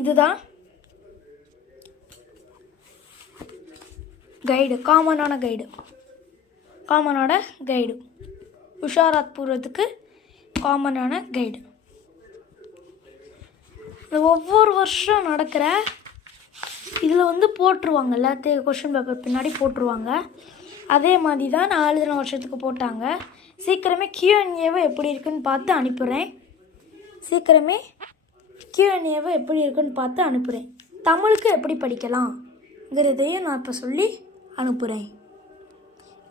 இதுதான் guide, காமனோட guide. உஷாராத் பூர்வத்துக்கு காமனான guide. இது ஒவ்வொரு வருஷம் நடக்கிற இதில் போட்டுருவாங்க, எல்லாத்தையும் கொஷின் பேப்பர் பின்னாடி போட்டுருவாங்க. அதே மாதிரி தான் நான் எழுதின வருஷத்துக்கு போட்டாங்க. சீக்கிரமே Q&Aவை எப்படி இருக்குன்னு பார்த்து அனுப்புகிறேன். தமிழுக்கு எப்படி படிக்கலாம்ங்கிறதையும் நான் இப்போ சொல்லி அனுப்புகிறேன்.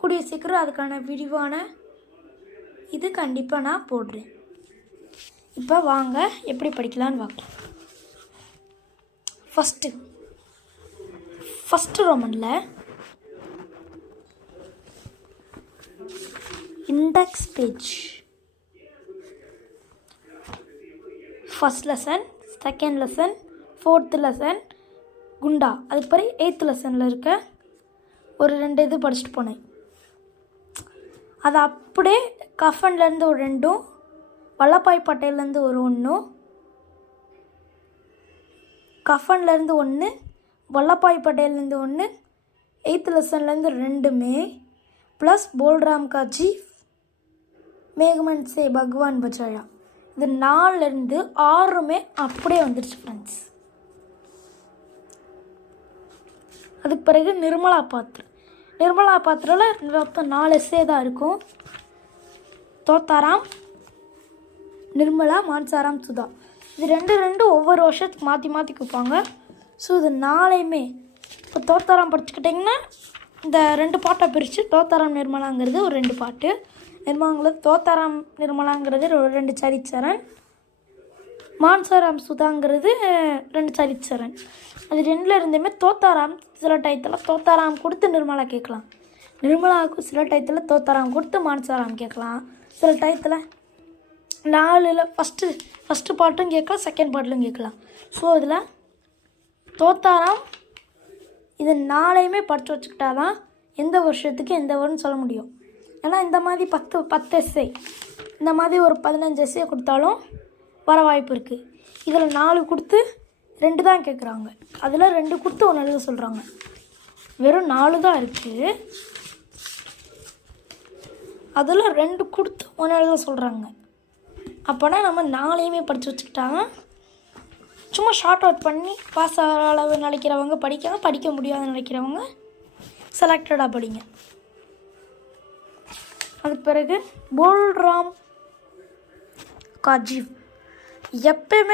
கூடிய சீக்கிரம் அதுக்கான விரிவான இது கண்டிப்பாக நான் போடுறேன். இப்போ வாங்க எப்படி படிக்கலான்னு பார்க்கலாம். ஃபஸ்ட்டு ரோமனில் index page, first lesson, second lesson, fourth lesson, குண்டா, அதுக்கு பிறகு 8th லெசனில் இருக்க ஒரு 2 இது படிச்சுட்டு போனேன். அது அப்படியே கஃபன்லேருந்து ஒரு 2, வல்லபாய் பட்டேல்லேருந்து ஒரு 1, கஃபன்லேருந்து 1, வல்லபாய் பட்டேல்லேருந்து 1, 8th லெசன்லேருந்து 2மே ப்ளஸ் போல்ராம் காஜி, மேகமன் சே பகவான் பச்சாயா, இது 4லேருந்து 6மே அப்படியே வந்துடுச்சு ஃப்ரெண்ட்ஸ். அதுக்கு பிறகு நிர்மலா பாத்திரில் மொத்தம் 4 எஸ்ஸே தான் இருக்கும். தோத்தாராம், நிர்மலா, மான்சாராம், சுதா, இது 2 ஒவ்வொரு வருஷத்துக்கு மாற்றி கொடுப்பாங்க. ஸோ இது 4யுமே இப்போ தோத்தாராம் படிச்சுக்கிட்டிங்கன்னா இந்த 2 பாட்டாக பிரித்து தோத்தாராம் நிர்மலாங்கிறது ஒரு 2 பாட்டு, தோத்தாராம் நிர்மலாங்கிறது ஒரு 2 சரிச்சரன், மான்சாராம் சுதாங்கிறது 2 சரிச்சரன். அது 2ல் இருந்துமே தோத்தாராம் சில டயத்தில் தோத்தாராம் கொடுத்து நிர்மலா கேட்கலாம், நிர்மலாவுக்கு சில டயத்தில் தோத்தாராம் கொடுத்து மான்சாராம் கேட்கலாம், சில டயத்தில் 4ல் ஃபஸ்ட்டு பாட்டும் கேட்கலாம், செகண்ட் பாட்டிலும் கேட்கலாம். ஸோ இதில் தோத்தாராம் இது 4யுமே படித்து வச்சுக்கிட்டா தான் எந்த வருஷத்துக்கு எந்த வரும்னு சொல்ல முடியும். ஏன்னா இந்த மாதிரி 10 எஸ்ஸே, இந்த மாதிரி ஒரு 15 எஸ்ஸே கொடுத்தாலும் வர வாய்ப்பு இருக்குது. இதில் 4 கொடுத்து 2 தான் கேட்குறாங்க, அதில் 2 கொடுத்து 1 எழுத சொல்கிறாங்க. வெறும் 4 தான் இருக்குது, அதில் 2 கொடுத்து 1 எழுத சொல்கிறாங்க. அப்போனா நம்ம 4யுமே படித்து வச்சுக்கிட்டாங்க. சும்மா ஷார்ட் அவுட் பண்ணி பாஸ் ஆகிற அளவு நினைக்கிறவங்க படிக்க முடியாதுன்னு நினைக்கிறவங்க செலக்டடாக படிங்க. அதுக்கு பிறகு போல்ராம் காஜி எப்பயுமே